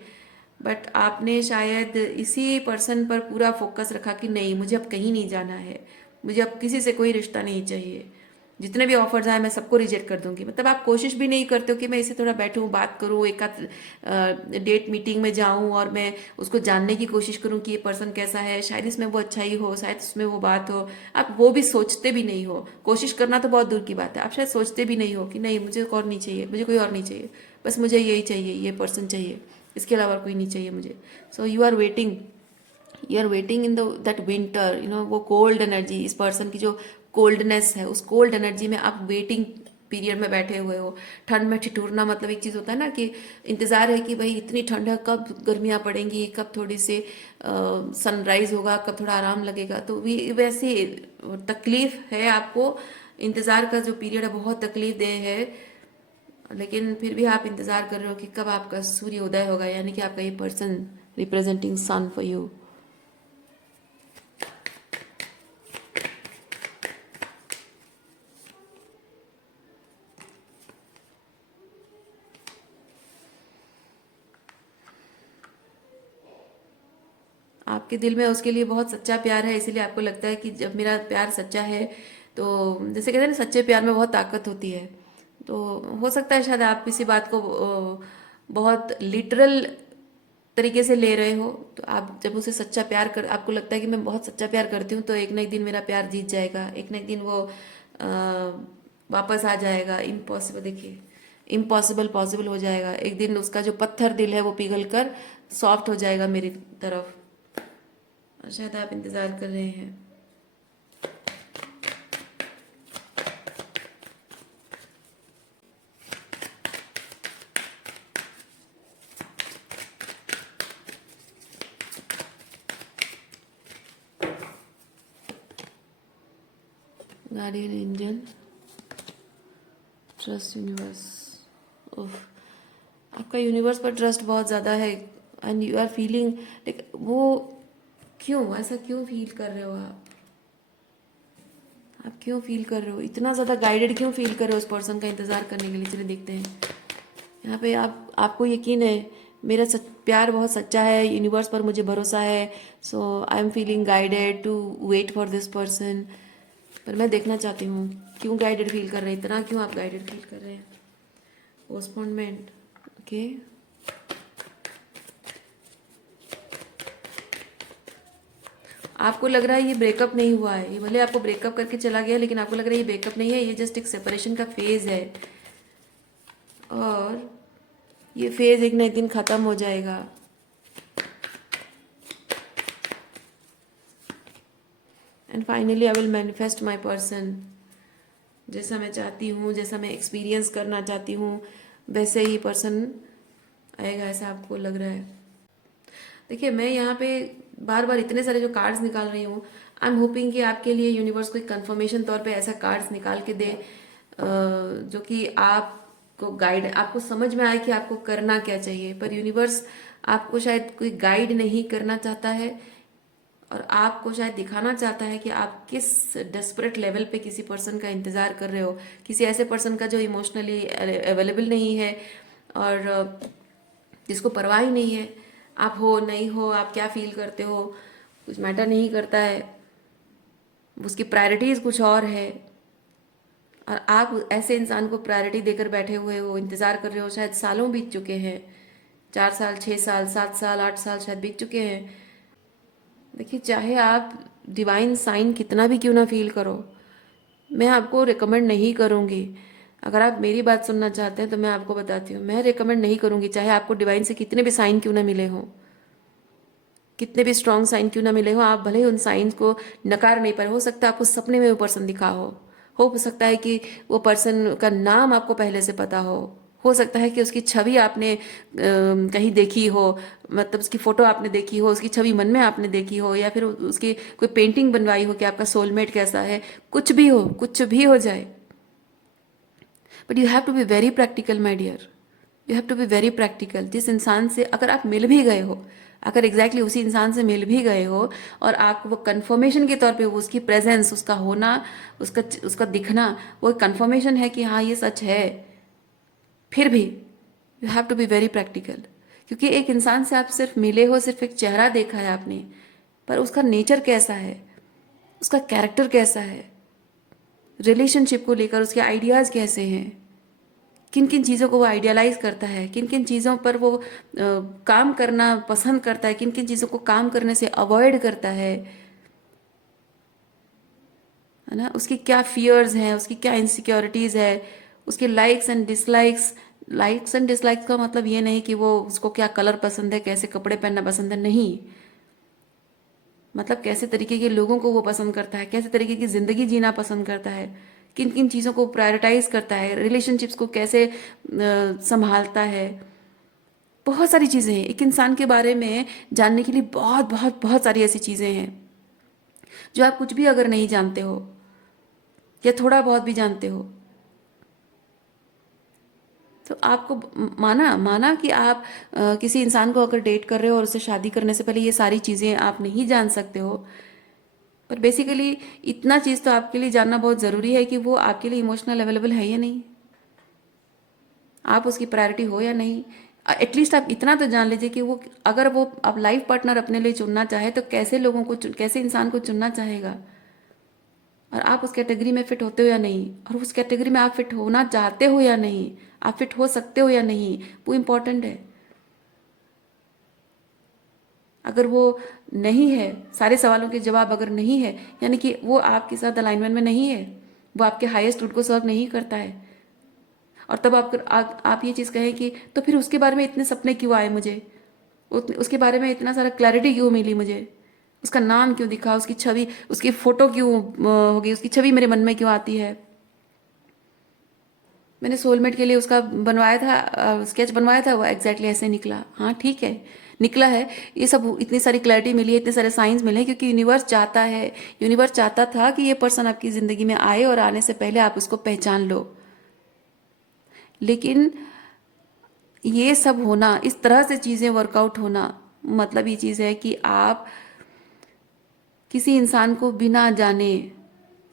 बट आपने शायद इसी पर्सन पर पूरा फोकस रखा कि नहीं, मुझे अब कहीं नहीं जाना है, मुझे अब किसी से कोई रिश्ता नहीं चाहिए, जितने भी ऑफर्स आए मैं सबको रिजेक्ट कर दूंगी। मतलब आप कोशिश भी नहीं करते हो कि मैं इसे थोड़ा बैठूं, बात करूं, एक आध डेट मीटिंग में जाऊं और मैं उसको जानने की कोशिश करूं कि ये पर्सन कैसा है, शायद इसमें वो अच्छाई हो, शायद उसमें वो बात हो। आप वो भी सोचते भी नहीं हो, कोशिश करना तो बहुत दूर की बात है, आप शायद सोचते भी नहीं हो कि नहीं, मुझे और नहीं चाहिए, मुझे कोई और नहीं चाहिए, बस मुझे यही चाहिए, ये पर्सन चाहिए, इसके अलावा कोई नहीं चाहिए मुझे। So you are waiting in the that winter, वो कोल्ड एनर्जी, इस पर्सन की जो कोल्डनेस है, उस कोल्ड एनर्जी में आप वेटिंग पीरियड में बैठे हुए हो। ठंड में ठिठुरना मतलब एक चीज़ होता है ना कि इंतज़ार है कि भाई इतनी ठंड है, कब गर्मियाँ पड़ेंगी, कब थोड़ी सी सनराइज होगा, कब थोड़ा आराम लगेगा, तो भी वैसे तकलीफ है आपको। इंतज़ार का जो पीरियड है बहुत तकलीफ दे है, लेकिन फिर भी आप इंतज़ार कर रहे हो कि कब आपका सूर्य उदय होगा, यानी कि आपका ये person representing sun for you. आपके दिल में उसके लिए बहुत सच्चा प्यार है, इसीलिए आपको लगता है कि जब मेरा प्यार सच्चा है, तो जैसे कहते हैं ना, सच्चे प्यार में बहुत ताकत होती है। तो हो सकता है शायद आप इसी बात को बहुत लिटरल तरीके से ले रहे हो। तो आप जब उसे सच्चा प्यार कर, आपको लगता है कि मैं बहुत सच्चा प्यार करती हूँ, तो एक ना एक दिन मेरा प्यार जीत जाएगा, एक ना एक दिन वो वापस आ जाएगा। इम्पॉसिबल, देखिए इम्पॉसिबल पॉसिबल हो जाएगा। एक दिन उसका जो पत्थर दिल है वो पिघल कर सॉफ्ट हो जाएगा मेरी तरफ। और शायद आप इंतज़ार कर रहे हैं। Guardian angel, trust universe. Oh, आपका यूनिवर्स पर ट्रस्ट बहुत ज़्यादा है and you are feeling like वो, क्यों ऐसा क्यों फील कर रहे हो आप क्यों फील कर रहे हो, इतना ज़्यादा गाइडेड क्यों फील कर रहे हो उस पर्सन का इंतज़ार करने के लिए? चलिए देखते हैं। यहाँ पे आपको यकीन है मेरा प्यार बहुत सच्चा है, यूनिवर्स पर मुझे भरोसा है, so I am feeling guided to wait for this person. पर मैं देखना चाहती हूँ क्यों गाइडेड फील कर रहे हैं, इतना क्यों आप गाइडेड फील कर रहे हैं? Postponement, okay. आपको लग रहा है ये ब्रेकअप नहीं हुआ है, ये भले आपको ब्रेकअप करके चला गया लेकिन आपको लग रहा है ये ब्रेकअप नहीं है, ये जस्ट एक सेपरेशन का फेज है और ये फेज एक ना एक दिन ख़त्म हो जाएगा। And finally I will manifest my person. जैसा मैं चाहती हूँ, जैसा मैं एक्सपीरियंस करना चाहती हूँ वैसे ही पर्सन आएगा, ऐसा आपको लग रहा है। देखिए मैं यहाँ पे बार बार इतने सारे जो कार्ड्स निकाल रही हूँ, आई एम होपिंग कि आपके लिए यूनिवर्स को एक कंफर्मेशन तौर पे ऐसा कार्ड्स निकाल के दे जो कि आपको गाइड, आपको समझ में आए कि आपको करना क्या चाहिए। पर यूनिवर्स आपको शायद कोई गाइड नहीं करना चाहता है और आपको शायद दिखाना चाहता है कि आप किस डेस्परेट लेवल पे किसी पर्सन का इंतज़ार कर रहे हो, किसी ऐसे पर्सन का जो इमोशनली अवेलेबल नहीं है और जिसको परवाह ही नहीं है आप हो नहीं हो, आप क्या फील करते हो, कुछ मैटर नहीं करता है, उसकी प्रायोरिटीज़ कुछ और है और आप ऐसे इंसान को प्रायोरिटी देकर बैठे हुए हो, इंतज़ार कर रहे हो। शायद सालों बीत चुके हैं, 4 साल, 6 साल, 7 साल, 8 साल शायद बीत चुके हैं। देखिए चाहे आप डिवाइन साइन कितना भी क्यों ना फील करो, मैं आपको रिकमेंड नहीं करूँगी। अगर आप मेरी बात सुनना चाहते हैं तो मैं आपको बताती हूँ, मैं रिकमेंड नहीं करूँगी चाहे आपको डिवाइन से कितने भी साइन क्यों ना मिले हों, कितने भी स्ट्रॉन्ग साइन क्यों ना मिले हो, आप भले ही उन साइंस को नकार नहीं पाए। हो सकता है आपको सपने में वो पर्सन दिखा हो सकता है कि वो पर्सन का नाम आपको पहले से पता हो सकता है कि उसकी छवि आपने कहीं देखी हो, मतलब उसकी फ़ोटो आपने देखी हो, उसकी छवि मन में आपने देखी हो, या फिर उसकी कोई पेंटिंग बनवाई हो कि आपका सोलमेट कैसा है। कुछ भी हो, कुछ भी हो जाए, but you have to be very practical my dear, you have to be very practical. जिस इंसान से अगर आप मिल भी गए हो, अगर एग्जैक्टली उसी इंसान से मिल भी गए हो और आपको वो कंफर्मेशन के तौर पे वो उसकी प्रेजेंस, उसका होना, उसका उसका दिखना वो कंफर्मेशन है कि हाँ ये सच है, फिर भी you have to be very practical. क्योंकि एक इंसान से आप सिर्फ मिले हो, सिर्फ एक चेहरा देखा है आपने, पर उसका नेचर कैसा है, उसका कैरेक्टर कैसा है, रिलेशनशिप को लेकर उसके आइडियाज़ कैसे हैं, किन किन चीज़ों को वो आइडियलाइज करता है, किन किन चीज़ों पर वो काम करना पसंद करता है, किन किन चीज़ों को काम करने से अवॉइड करता है ना, उसकी क्या फियर्स हैं, उसकी क्या इनसिक्योरिटीज़ है, उसके likes and dislikes. Likes and dislikes का मतलब ये नहीं कि वो उसको क्या कलर पसंद है, कैसे कपड़े पहनना पसंद है, नहीं, मतलब कैसे तरीके के लोगों को वो पसंद करता है, कैसे तरीके की ज़िंदगी जीना पसंद करता है, किन किन चीज़ों को प्रायोरिटाइज करता है, रिलेशनशिप्स को कैसे संभालता है। बहुत सारी चीज़ें हैं एक इंसान के बारे में जानने के लिए, बहुत बहुत बहुत सारी ऐसी चीज़ें हैं जो आप कुछ भी अगर नहीं जानते हो या थोड़ा बहुत भी जानते हो तो आपको माना माना कि आप किसी इंसान को अगर डेट कर रहे हो और उससे शादी करने से पहले ये सारी चीज़ें आप नहीं जान सकते हो, पर बेसिकली इतना चीज़ तो आपके लिए जानना बहुत ज़रूरी है कि वो आपके लिए इमोशनल अवेलेबल है या नहीं, आप उसकी प्रायोरिटी हो या नहीं। एटलीस्ट आप इतना तो जान लीजिए कि वो अगर वो आप लाइफ पार्टनर अपने लिए चुनना चाहे तो कैसे लोगों को कैसे इंसान को चुनना चाहेगा, और आप उस कैटेगरी में फिट होते हो या नहीं, और उस कैटेगरी में आप फिट होना चाहते हो या नहीं, आप फिट हो सकते हो या नहीं, वो इम्पोर्टेंट है। अगर वो नहीं है, सारे सवालों के जवाब अगर नहीं है, यानी कि वो आपके साथ अलाइनमेंट में नहीं है, वो आपके हाईएस्ट गुड को सर्व नहीं करता है। और तब आप ये चीज़ कहें कि तो फिर उसके बारे में इतने सपने क्यों आए मुझे, उसके बारे में इतना सारा क्लैरिटी क्यों मिली मुझे, उसका नाम क्यों दिखा, उसकी छवि, उसकी फोटो क्यों हो गई, उसकी छवि मेरे मन में क्यों आती है। मैंने सोलमेट के लिए उसका बनवाया था, स्केच बनवाया था, वो एग्जैक्टली ऐसे निकला। हाँ ठीक है, निकला है। ये सब इतनी सारी क्लैरिटी मिली है, इतने सारे साइंस मिले हैं, क्योंकि यूनिवर्स चाहता है, यूनिवर्स चाहता था कि ये पर्सन आपकी ज़िंदगी में आए और आने से पहले आप उसको पहचान लो। लेकिन ये सब होना, इस तरह से चीज़ें वर्कआउट होना, मतलब ये चीज़ है कि आप किसी इंसान को बिना जाने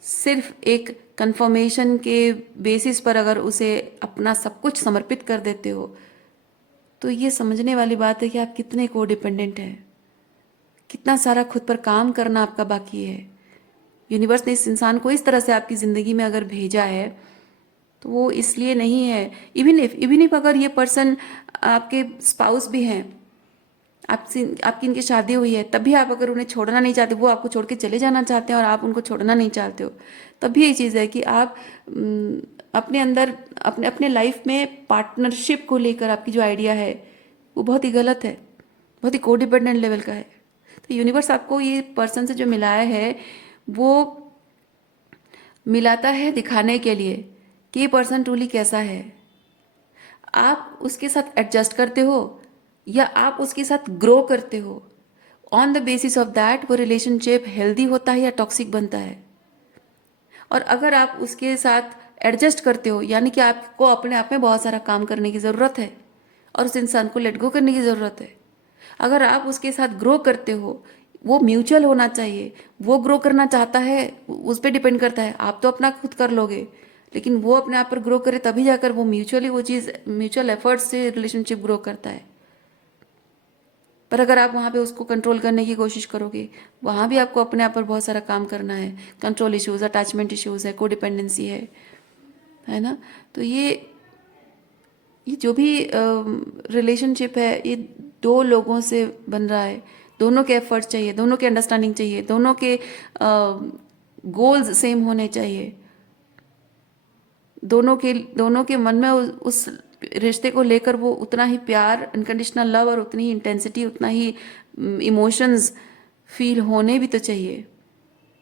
सिर्फ एक कंफर्मेशन के बेसिस पर अगर उसे अपना सब कुछ समर्पित कर देते हो, तो ये समझने वाली बात है कि आप कितने को डिपेंडेंट हैं, कितना सारा खुद पर काम करना आपका बाकी है। यूनिवर्स ने इस इंसान को इस तरह से आपकी ज़िंदगी में अगर भेजा है, तो वो इसलिए नहीं है, इवन इफ अगर ये पर्सन आपके स्पाउस भी हैं, आपसे आपकी इनकी शादी हुई है, तब भी आप अगर उन्हें छोड़ना नहीं चाहते, वो आपको छोड़ के चले जाना चाहते हैं और आप उनको छोड़ना नहीं चाहते हो, तब भी ये चीज़ है कि आप अपने अंदर अपने अपने लाइफ में पार्टनरशिप को लेकर आपकी जो आइडिया है वो बहुत ही गलत है, बहुत ही कोडिपेंडेंट लेवल का है। तो यूनिवर्स आपको ये पर्सन से जो मिलाया है, वो मिलाता है दिखाने के लिए कि ये पर्सन ट्रूली कैसा है। आप उसके साथ एडजस्ट करते हो या आप उसके साथ ग्रो करते हो, on the basis of that वो रिलेशनशिप हेल्दी होता है या टॉक्सिक बनता है। और अगर आप उसके साथ एडजस्ट करते हो, यानी कि आपको अपने आप में बहुत सारा काम करने की ज़रूरत है और उस इंसान को लेट गो करने की ज़रूरत है। अगर आप उसके साथ ग्रो करते हो, वो म्यूचुअल होना चाहिए, वो ग्रो करना चाहता है, उस पर डिपेंड करता है। आप तो अपना खुद कर लोगे, लेकिन वो अपने आप पर ग्रो करे तभी जाकर वो म्यूचुअली वो चीज़, म्यूचुअल एफर्ट से रिलेशनशिप ग्रो करता है। पर अगर आप वहाँ पे उसको कंट्रोल करने की कोशिश करोगे, वहाँ भी आपको अपने आप पर बहुत सारा काम करना है। कंट्रोल इश्यूज़, अटैचमेंट इश्यूज़ है, कोडिपेंडेंसी है ना। तो ये जो भी रिलेशनशिप है, ये दो लोगों से बन रहा है। दोनों के एफर्ट्स चाहिए, दोनों के अंडरस्टैंडिंग चाहिए, दोनों के गोल्स सेम होने चाहिए, दोनों के मन में उस रिश्ते को लेकर वो उतना ही प्यार, अनकंडीशनल लव और उतनी ही इंटेंसिटी, उतना ही इमोशंस फील होने भी तो चाहिए।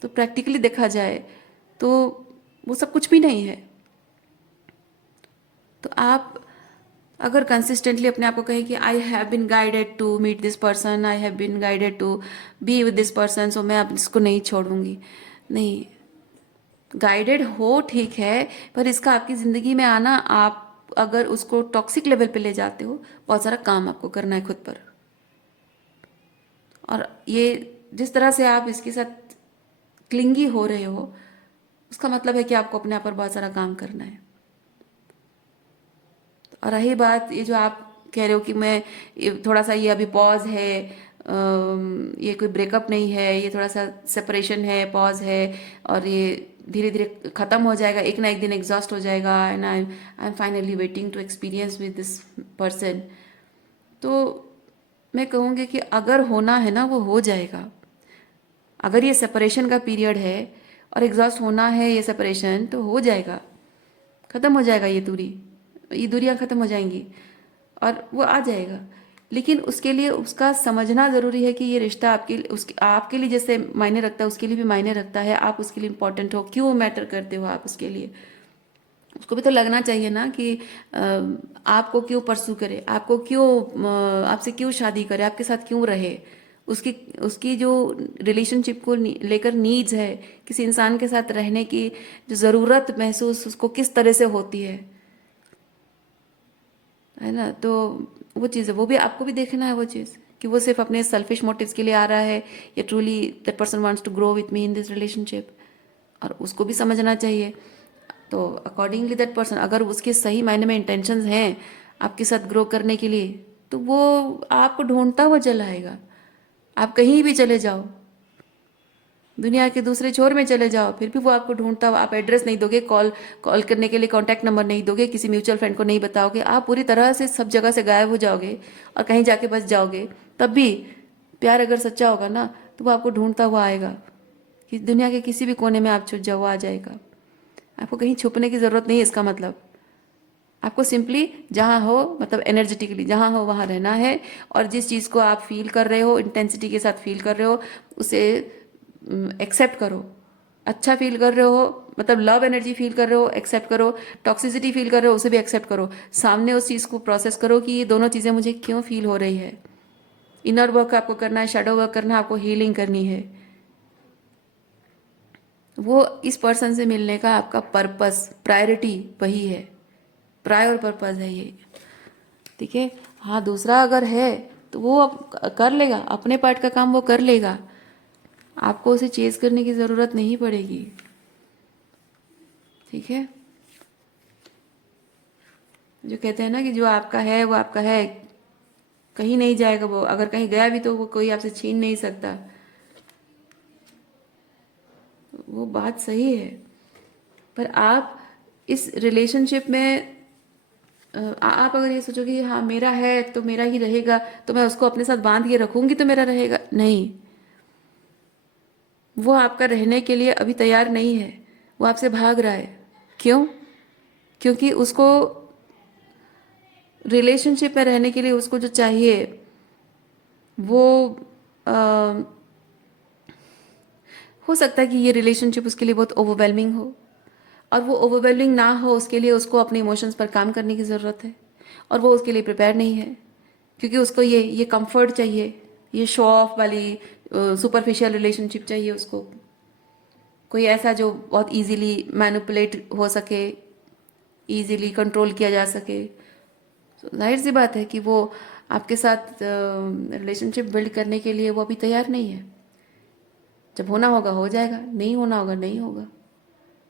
तो प्रैक्टिकली देखा जाए तो वो सब कुछ भी नहीं है। तो आप अगर कंसिस्टेंटली अपने आप को कहें कि I have been guided to meet this person, I have been guided to be with this person, so मैं अब इसको नहीं छोड़ूंगी, नहीं। गाइडेड हो ठीक है, पर इसका आपकी ज़िंदगी में आना, आप अगर उसको टॉक्सिक लेवल पे ले जाते हो, बहुत सारा काम आपको करना है खुद पर। और ये जिस तरह से आप इसके साथ क्लिंगी हो रहे हो, उसका मतलब है कि आपको अपने आप पर बहुत सारा काम करना है। और रही बात ये जो आप कह रहे हो कि मैं थोड़ा सा, ये अभी पॉज है, ये कोई ब्रेकअप नहीं है, ये थोड़ा सा सेपरेशन है, पॉज है, और ये धीरे धीरे ख़त्म हो जाएगा, एक ना एक दिन एग्जॉस्ट हो जाएगा, and I am finally waiting to experience with this person. तो मैं कहूँगी कि अगर होना है ना, वो हो जाएगा। अगर ये सेपरेशन का पीरियड है और एग्जॉस्ट होना है ये सेपरेशन, तो हो जाएगा, ख़त्म हो जाएगा, ये दूरियां ख़त्म हो जाएंगी और वो आ जाएगा। लेकिन उसके लिए उसका समझना ज़रूरी है कि ये रिश्ता आपके लिए जैसे मायने रखता है, उसके लिए भी मायने रखता है। आप उसके लिए इम्पोर्टेंट हो, क्यों मैटर करते हो आप उसके लिए, उसको भी तो लगना चाहिए ना कि आपको क्यों परसू करे, आपको क्यों आपसे क्यों शादी करे, आपके साथ क्यों रहे। उसकी उसकी जो रिलेशनशिप को लेकर नीड्स है, किसी इंसान के साथ रहने की जो ज़रूरत महसूस उसको किस तरह से होती है ना। तो वो चीज़ है, वो भी आपको भी देखना है वो चीज़, कि वो सिर्फ अपने सेल्फिश मोटिव्स के लिए आ रहा है या truly that person wants to grow with me in this relationship, और उसको भी समझना चाहिए। तो अकॉर्डिंगली दैट पर्सन, अगर उसके सही मायने में इंटेंशंस हैं आपके साथ ग्रो करने के लिए, तो वो आपको ढूंढता हुआ चला आएगा। आप कहीं भी चले जाओ, दुनिया के दूसरे छोर में चले जाओ, फिर भी वो आपको ढूंढता हुआ, आप एड्रेस नहीं दोगे, कॉल कॉल करने के लिए कॉन्टैक्ट नंबर नहीं दोगे, किसी म्यूचुअल फ्रेंड को नहीं बताओगे, आप पूरी तरह से सब जगह से गायब हो जाओगे और कहीं जाके बस जाओगे, तब भी प्यार अगर सच्चा होगा ना, तो वो आपको ढूंढता हुआ आएगा, कि दुनिया के किसी भी कोने में आप छुप जाओ, वो आ जाएगा। आपको कहीं छुपने की ज़रूरत नहीं है। इसका मतलब आपको सिंपली जहाँ हो, मतलब एनर्जेटिकली जहाँ हो वहाँ रहना है, और जिस चीज़ को आप फील कर रहे हो, इंटेंसिटी के साथ फील कर रहे हो, उसे एक्सेप्ट करो। अच्छा फील कर रहे हो, मतलब लव एनर्जी फील कर रहे हो, एक्सेप्ट करो। टॉक्सिसिटी फील कर रहे हो, उसे भी एक्सेप्ट करो। सामने उस चीज़ को प्रोसेस करो कि ये दोनों चीज़ें मुझे क्यों फील हो रही है। इनर वर्क आपको करना है, शैडो वर्क करना है, आपको हीलिंग करनी है। वो इस पर्सन से मिलने का आपका पर्पस, प्रायोरिटी वही है, प्रायर पर्पस है ये। ठीक है। हाँ, दूसरा अगर है तो वो अब कर लेगा, अपने पार्ट का काम वो कर लेगा, आपको उसे चेज करने की ज़रूरत नहीं पड़ेगी। ठीक है। जो कहते हैं ना कि जो आपका है वो आपका है, कहीं नहीं जाएगा वो, अगर कहीं गया भी तो वो कोई आपसे छीन नहीं सकता। वो बात सही है। पर आप इस रिलेशनशिप में आप अगर ये सोचोगे कि हाँ मेरा है तो मेरा ही रहेगा, तो मैं उसको अपने साथ बांध के रखूंगी तो मेरा रहेगा, नहीं। वो आपका रहने के लिए अभी तैयार नहीं है, वो आपसे भाग रहा है। क्यों? क्योंकि उसको रिलेशनशिप में रहने के लिए उसको जो चाहिए वो आ, हो सकता है कि ये रिलेशनशिप उसके लिए बहुत ओवरवेलमिंग हो, और वो ओवरवेलमिंग ना हो उसके लिए उसको अपने इमोशंस पर काम करने की ज़रूरत है, और वो उसके लिए प्रिपेयर नहीं है। क्योंकि उसको ये कंफर्ट चाहिए, ये शो ऑफ वाली सुपरफिशियल रिलेशनशिप चाहिए उसको, कोई ऐसा जो बहुत इजीली मैनिपुलेट हो सके, इजीली कंट्रोल किया जा सके। तो जाहिर सी बात है कि वो आपके साथ रिलेशनशिप बिल्ड करने के लिए वो अभी तैयार नहीं है। जब होना होगा हो जाएगा, नहीं होना होगा नहीं होगा।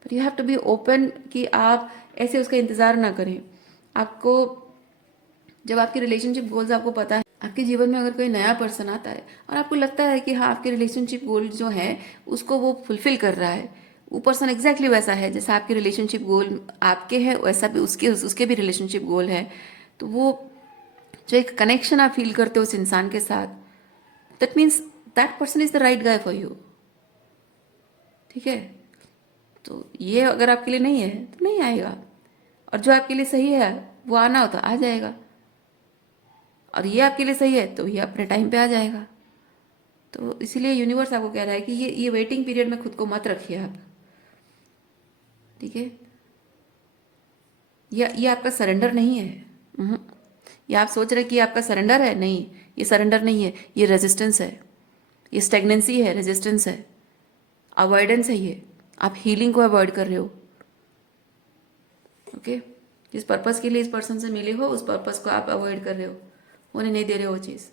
पर you have to be open कि आप ऐसे उसका इंतज़ार ना करें। आपको जब आपके रिलेशनशिप गोल्स आपको पता है, आपके जीवन में अगर कोई नया पर्सन आता है और आपको लगता है कि हाँ आपके रिलेशनशिप गोल जो है उसको वो फुलफिल कर रहा है, वो पर्सन एग्जैक्टली वैसा है जैसा आपके रिलेशनशिप गोल आपके हैं, वैसा भी उसके उसके भी रिलेशनशिप गोल है, तो वो जो एक कनेक्शन आप फील करते हो उस इंसान के साथ, that means that person is the right guy for you. ठीक है। तो ये अगर आपके लिए नहीं है तो नहीं आएगा, और जो आपके लिए सही है वो आना हो तो आ जाएगा, और ये आपके लिए सही है तो ये अपने टाइम पे आ जाएगा। तो इसीलिए यूनिवर्स आपको कह रहा है कि ये वेटिंग पीरियड में खुद को मत रखिए आप। ठीक है। ये आपका सरेंडर नहीं है। उहुं। ये आप सोच रहे कि ये आपका सरेंडर है, नहीं, ये सरेंडर नहीं है, ये रेजिस्टेंस है, ये स्टेगनेंसी है, रेजिस्टेंस है, अवॉइडेंस है ये। आप हीलिंग को अवॉइड कर रहे हो। ओके। जिस पर्पस के लिए इस पर्सन से मिले हो उस पर्पस को आप अवॉइड कर रहे हो, होने नहीं दे रहे हो वो चीज़।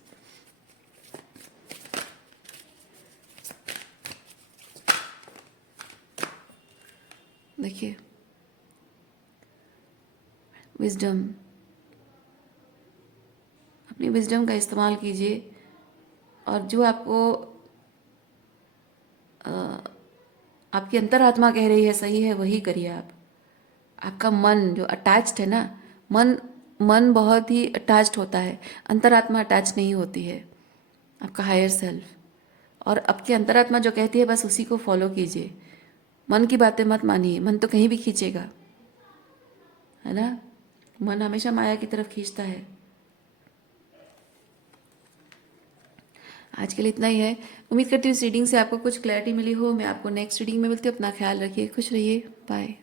देखिए, विजडम, अपनी विजडम का इस्तेमाल कीजिए, और जो आपको आपकी अंतरात्मा कह रही है सही है वही करिए आप। आपका मन जो अटैच्ड है ना, मन मन बहुत ही अटैच्ड होता है, अंतरात्मा अटैच नहीं होती है, आपका हायर सेल्फ। और आपकी अंतरात्मा जो कहती है बस उसी को फॉलो कीजिए, मन की बातें मत मानिए, मन तो कहीं भी खींचेगा, है ना। मन हमेशा माया की तरफ खींचता है। आज के लिए इतना ही है। उम्मीद करती हूँ इस रीडिंग से आपको कुछ क्लैरिटी मिली हो। मैं आपको नेक्स्ट रीडिंग में मिलती हूँ। अपना ख्याल रखिए, खुश रहिए, बाय।